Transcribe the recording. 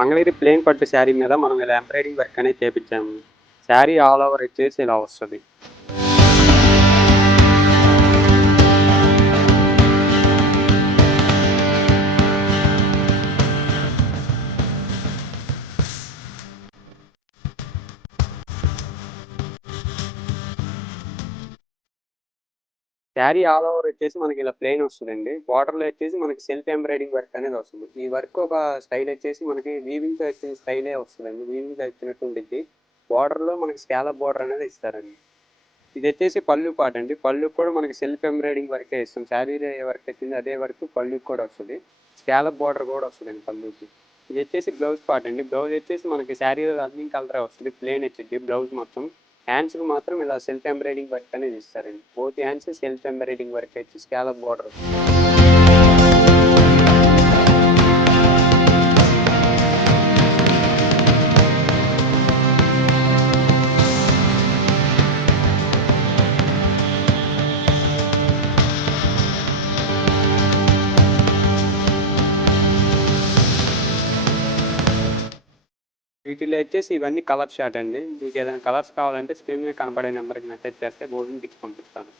Mangalagiri plain పట్టు శారీ మీద మనం ఇలా ఎంబ్రాయిడింగ్ వర్క్ అనేది చేపించాము. శారీ ఆల్ ఓవర్ వచ్చేసి ఇలా వస్తుంది. శారీ ఆల్ ఓవర్ వచ్చేసి మనకి ఇలా ప్లెయిన్ వస్తుందండి. బార్డర్లో వచ్చేసి మనకి సెల్ఫ్ ఎంబ్రాయిడింగ్ వర్క్ అనేది వస్తుంది. ఈ వర్క్ ఒక స్టైల్ వచ్చేసి మనకి వీవింగ్తో వచ్చిన స్టైలే వస్తుందండి. వీవింగ్తో వచ్చినట్టు ఉంటుంది. బార్డర్లో మనకి స్కాలప్ బార్డర్ అనేది ఇస్తారండి. ఇది వచ్చేసి పళ్ళు పాట అండి. పళ్ళు కూడా మనకి సెల్ఫ్ ఎంబ్రాయిడింగ్ వర్కే ఇస్తాం. శారీ వర్క్ వచ్చింది అదే వర్క్ పళ్ళుకి కూడా వస్తుంది. స్కాలప్ బార్డర్ కూడా వస్తుందండి పళ్ళుకి. ఇది వచ్చేసి బ్లౌజ్ పార్ట్ అండి. బ్లౌజ్ వచ్చేసి మనకి శారీ రన్నింగ్ కలరే వస్తుంది. ప్లెయిన్ వచ్చింది బ్లౌజ్ మొత్తం. హ్యాండ్స్కి మాత్రం ఇలా సెల్ఫ్ ఎంబ్రాయిడింగ్ వర్క్ అనేది ఇస్తారండి. Both hands self embroidering work వచ్చి స్కాలప్ బార్డర్. వీటిలో వచ్చేసి ఇవన్నీ కలర్ షార్ట్ అండి. మీకు ఏదైనా కలర్స్ కావాలంటే స్క్రీన్ మీద కనపడే నెంబర్కి మెసేజ్ చేస్తే గోల్డ్ని పిక్స్ పంపిస్తాను.